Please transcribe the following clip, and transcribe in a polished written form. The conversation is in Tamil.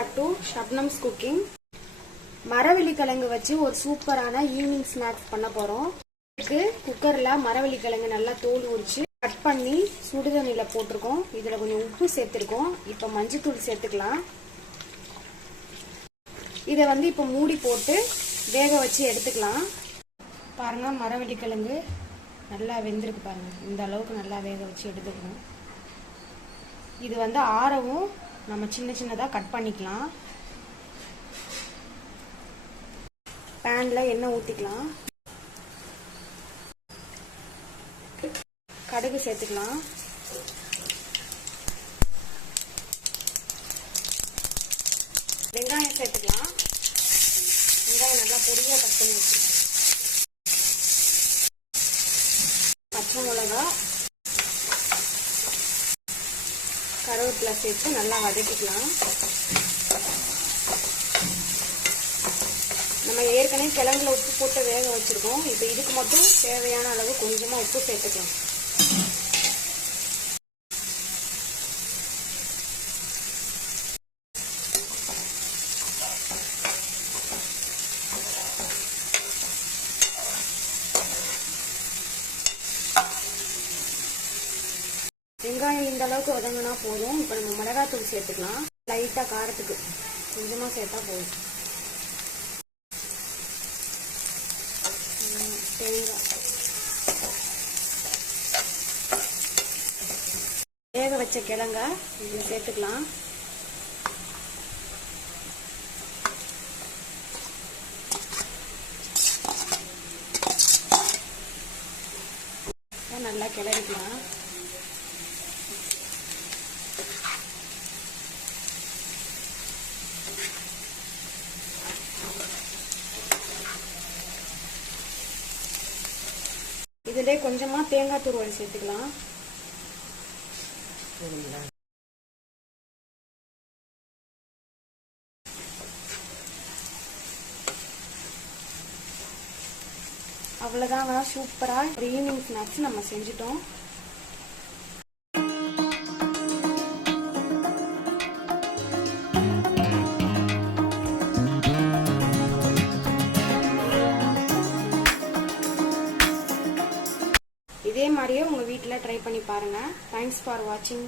Back to Shabnam's cooking. மரவள்ளிக்கிழங்கு வச்சு ஒரு சூப்பரான ஈவினிங் ஸ்நாக்ஸ் பண்ண போறோம். இதுக்கு குக்கர்ல மரவள்ளிக்கிழங்கு நல்லா தோல் உரிச்சு கட் பண்ணி சுடுதண்ணில போட்டிருக்கோம். இதுல கொஞ்சம் உப்பு சேர்த்திருக்கோம். இப்ப மஞ்சத்தூள் சேர்த்துக்கலாம். இதை இப்ப மூடி போட்டு வேக வச்சு எடுத்துக்கலாம். பாருங்க, மரவள்ளிக்கிழங்கு நல்லா வெந்திருக்கு பாருங்க. இந்த அளவுக்கு நல்லா வேக வச்சு எடுத்துக்கணும். இது ஆறவும் நம்ம சின்ன சின்னதா கட் பண்ணிக்கலாம். பேன்ல எண்ணெய் ஊத்திக்கலாம். கடுகு சேர்த்துக்கலாம். வெங்காயம் சேர்த்துக்கலாம். வெங்காயம் நல்லா பொடியா கட் பண்ணி வச்சுக்கலாம். பச்சை மிளகா, கருவேப்பிலை சேர்த்து நல்லா வதக்கிக்கலாம். நம்ம ஏற்கனவே கிழங்குல உப்பு போட்டு வேக வச்சிருக்கோம். இப்போ இதுக்கு மட்டும் தேவையான அளவு கொஞ்சமா உப்பு சேர்த்துக்கலாம். வெங்காயம் இந்த அளவுக்கு வதங்கினா போதும். இப்போ நம்ம மிளகாத்தூள் சேர்த்துக்கலாம். லைட்டா காரத்துக்கு கொஞ்சமா சேர்த்தா போதும். தேங்காய், வேக வச்ச கிழங்க இதில் சேர்த்துக்கலாம். நல்லா கிளறிக்கலாம். இதிலே கொஞ்சமா தேங்காய் துருவல் சேர்த்துக்கலாம். அவ்வளவுதான், சூப்பரா ஈவினிங் ஸ்நாக்ஸ் நம்ம செஞ்சுட்டோம். இதே மாதிரியே உங்க வீட்டில் ட்ரை பண்ணி பாருங்க. தேங்க்ஸ் ஃபார் வாட்சிங்.